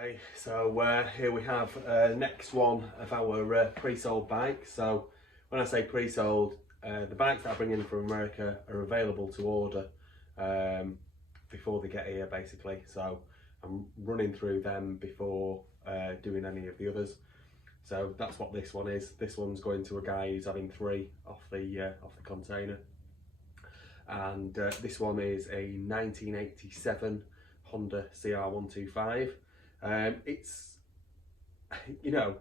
Okay, so here we have next one of our pre-sold bikes. So when I say pre-sold, the bikes that I bring in from America are available to order before they get here, basically. So I'm running through them before doing any of the others. So that's what this one is. This one's going to a guy who's having 3 off the container, and this one is a 1987 Honda CR125. It's, you know,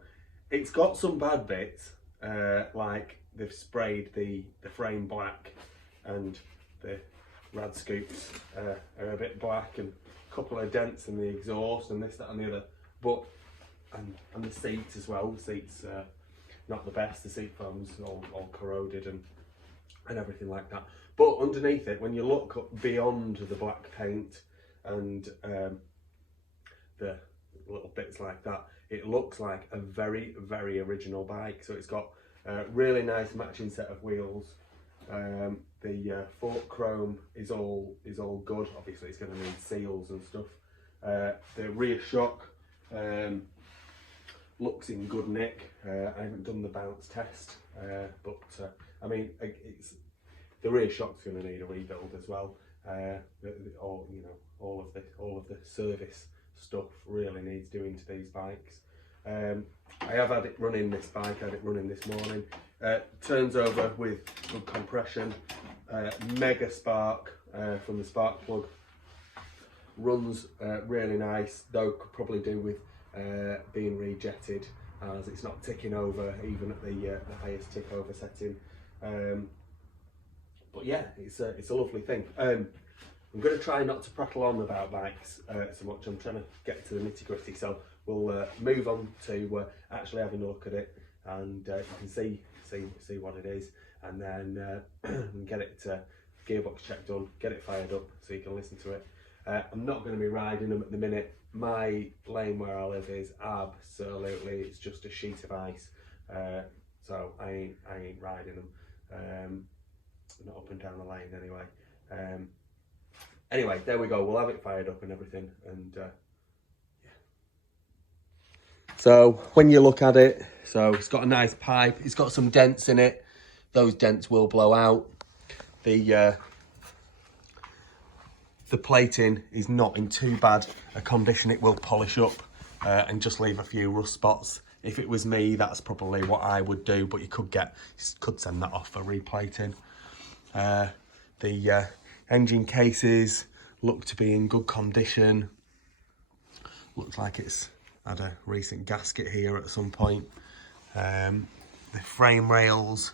it's got some bad bits, like they've sprayed the frame black, and the rad scoops are a bit black, and a couple of dents in the exhaust and this, that and the other. But and the seats as well. The seats not the best. The seat foam's all corroded and everything like that. But underneath it, when you look beyond the black paint and the little bits like that, it looks like a very, very original bike. So it's got a really nice matching set of wheels. The fork chrome is all good. Obviously it's going to need seals and stuff. The rear shock looks in good nick. I haven't done the bounce test, but I mean, the rear shock's going to need a rebuild as well. All of the service stuff really needs doing to these bikes. I have had it running this bike. I had it running this morning. Turns over with good compression. Mega spark from the spark plug. Runs really nice, though could probably do with being rejetted, as it's not ticking over even at the highest tick over setting. But yeah, it's a lovely thing. I'm going to try not to prattle on about bikes so much. I'm trying to get to the nitty gritty, so we'll move on to actually having a look at it, and you can see what it is, and then get it gearbox check done, get it fired up so you can listen to it. I'm not going to be riding them at the minute. My lane where I live is absolutely, it's just a sheet of ice, so I ain't riding them, not up and down the lane anyway. Anyway, there we go, we'll have it fired up and everything, and yeah. So when you look at it, so it's got a nice pipe, it's got some dents in it. Those dents will blow out. The plating is not in too bad a condition. It will polish up and just leave a few rust spots. If it was me, that's probably what I would do, but you could send that off for replating. The engine cases look to be in good condition. Looks like it's had a recent gasket here at some point. The frame rails,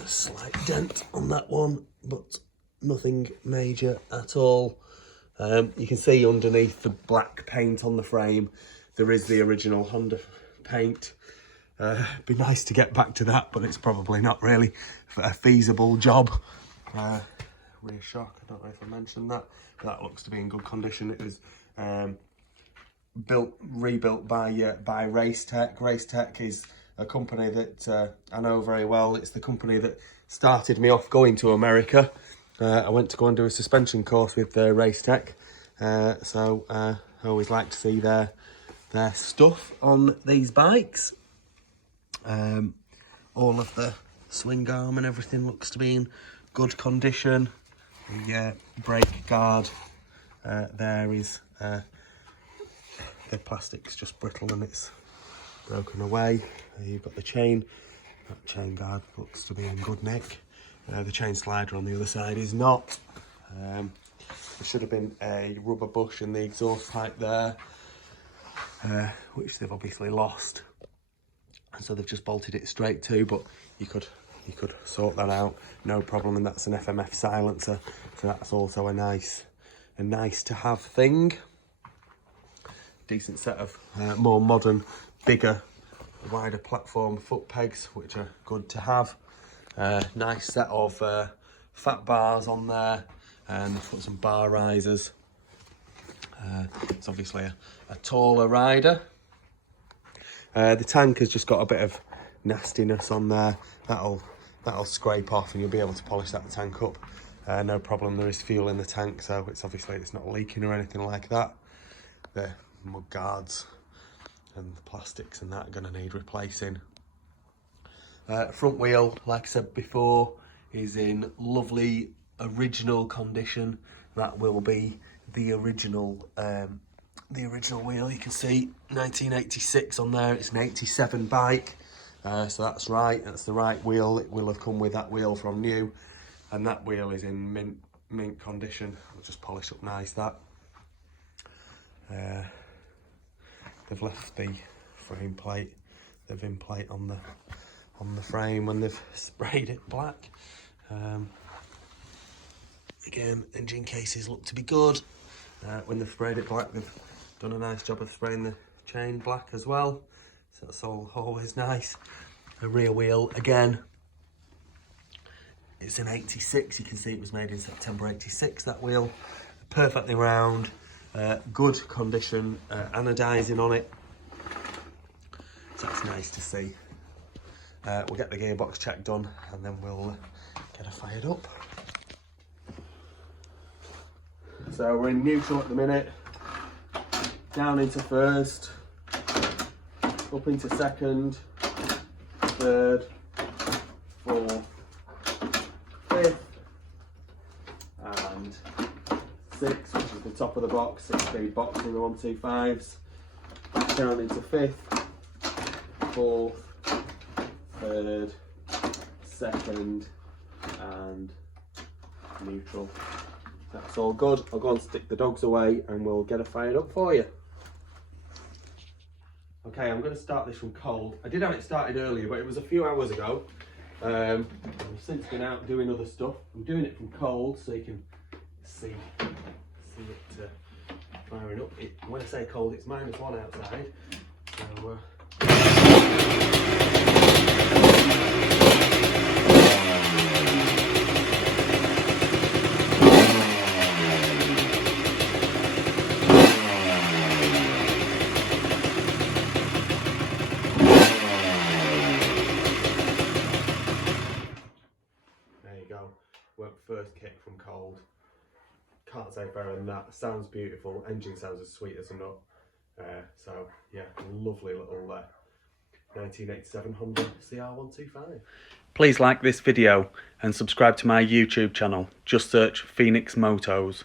a slight dent on that one, but nothing major at all. You can see underneath the black paint on the frame, there is the original Honda paint. Be nice to get back to that, but it's probably not really a feasible job. Rear shock, I don't know if I mentioned that, but that looks to be in good condition. It was rebuilt by Racetech. Racetech is a company that I know very well. It's the company that started me off going to America. I went to go and do a suspension course with Racetech, so I always like to see their stuff on these bikes. All of the swing arm and everything looks to be in good condition. The brake guard there is the plastic's just brittle and it's broken away. You've got the chain. That chain guard looks to be in good nick. The chain slider on the other side is not. There should have been a rubber bush in the exhaust pipe there, which they've obviously lost, and so they've just bolted it straight to. But you could sort that out, no problem. And that's an FMF silencer, so that's also a nice to have thing. Decent set of more modern, bigger, wider platform foot pegs, which are good to have. Nice set of fat bars on there, and they've put some bar risers. It's obviously a taller rider. The tank has just got a bit of nastiness on there. That'll scrape off and you'll be able to polish that tank up. No problem. There is fuel in the tank, so it's not leaking or anything like that. The mud guards and the plastics and that are going to need replacing. Front wheel, like I said before, is in lovely original condition. That will be the original wheel. You can see 1986 on there. It's an 87 bike, so that's right. That's the right wheel. It will have come with that wheel from new, and that wheel is in mint condition. I'll just polish up nice that. They've left the frame plate, the VIN plate on the frame when they've sprayed it black. Again, engine cases look to be good. When they've sprayed it black, they've done a nice job of spraying the chain black as well, so that's always nice. The rear wheel, again, it's an 86. You can see it was made in September 86, that wheel. Perfectly round, good condition, anodizing on it, so that's nice to see. We'll get the gearbox check done and then we'll get her fired up. So we're in neutral at the minute, down into first, up into second, third, fourth, fifth, and sixth, which is the top of the box, 6-speed box in the 125s. Back down into fifth, fourth, third, second, and neutral. That's all good. I'll go and stick the dogs away and we'll get it fired up for you. Okay, I'm going to start this from cold. I did have it started earlier, but it was a few hours ago. I've since been out doing other stuff. I'm doing it from cold so you can see it firing up. When I say cold, it's -1 outside. So, went first kick from cold. Can't say better than that. Sounds beautiful. Engine sounds as sweet as a nut. So yeah, lovely little 1987 Honda CR125. Please like this video and subscribe to my YouTube channel. Just search Phoenix Motos.